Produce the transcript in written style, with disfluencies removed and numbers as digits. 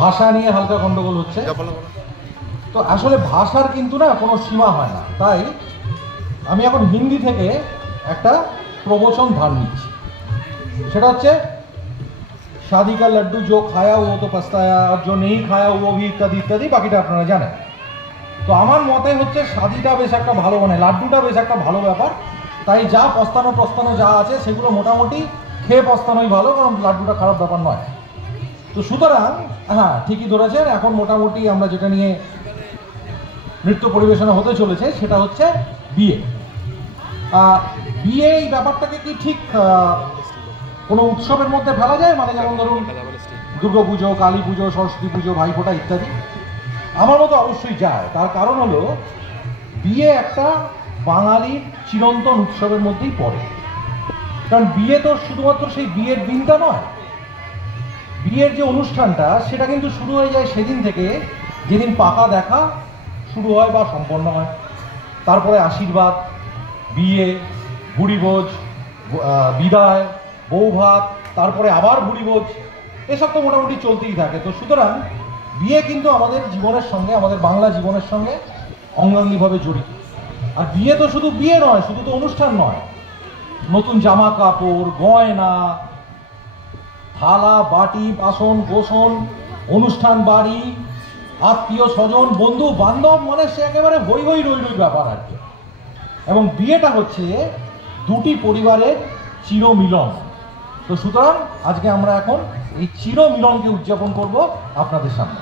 ভাষা নিয়ে হালকা গন্ডগোল হচ্ছে। তো আসলে ভাষার কিন্তু না কোনো সীমা হয় না, তাই আমি এখন হিন্দি থেকে একটা প্রবচন ধার নিচ্ছি। সেটা হচ্ছে शादी का लड्डू जो खाया वो तो पछताया और जो नहीं खाया वो भी ইত্যাদি ইত্যাদি, বাকিটা আপনারা জানেন। তো আমার মতে হচ্ছে শাদিটা বেশ একটা ভালো, মানে লাড্ডুটা বেশ একটা ভালো ব্যাপার, তাই যা পস্তানো যা আছে সেগুলো মোটামুটি খেয়ে পস্তানোই ভালো, কারণ লাড্ডুটা খারাপ ব্যাপার নয়। তো সুতরাং হ্যাঁ, ঠিকই ধরেছেন, এখন মোটামুটি আমরা যেটা নিয়ে নৃত্য পরিবেশনা হতে চলেছে সেটা হচ্ছে বিয়ে। বিয়ে এই ব্যাপারটাকে কি ঠিক কোনো উৎসবের মধ্যে ফেলা যায়? মানে যেমন ধরুন দুর্গা পুজো, কালী পুজো, সরস্বতী পুজো, ভাইফোঁটা ইত্যাদি? আমার মতো অবশ্যই যায়। তার কারণ হলো বিয়ে একটা বাঙালির চিরন্তন উৎসবের মধ্যেই পড়ে। কারণ বিয়ে তো শুধুমাত্র সেই বিয়ের দিনটা নয়, বিয়ের যে অনুষ্ঠানটা সেটা কিন্তু শুরু হয়ে যায় সেদিন থেকে যেদিন পাকা দেখা শুরু হয় বা সম্পন্ন হয়। তারপরে আশীর্বাদ, বিয়ে, ভুড়িভোজ, বিদায়, বৌভাত, তারপরে আবার ভুড়িভোজ, এসব তো মোটামুটি চলতেই থাকে। তো সুতরাং বিয়ে কিন্তু আমাদের জীবনের সঙ্গে, আমাদের বাংলা জীবনের সঙ্গে অঙ্গাঙ্গিভাবে জড়িত। আর বিয়ে তো শুধু বিয়ে নয়, শুধু তো অনুষ্ঠান নয়, নতুন জামা কাপড়, গয়না, থালা বাটি, বাসন কোসন, অনুষ্ঠান বাড়ি, আত্মীয় স্বজন, বন্ধু বান্ধব, মানে সে একেবারে হই হই রই রই ব্যাপার আর কি। এবং বিয়েটা হচ্ছে দুটি পরিবারের চিরমিলন। তো সুতরাং আজকে আমরা এখন এই চিরমিলনকে উদযাপন করব আপনাদের সামনে।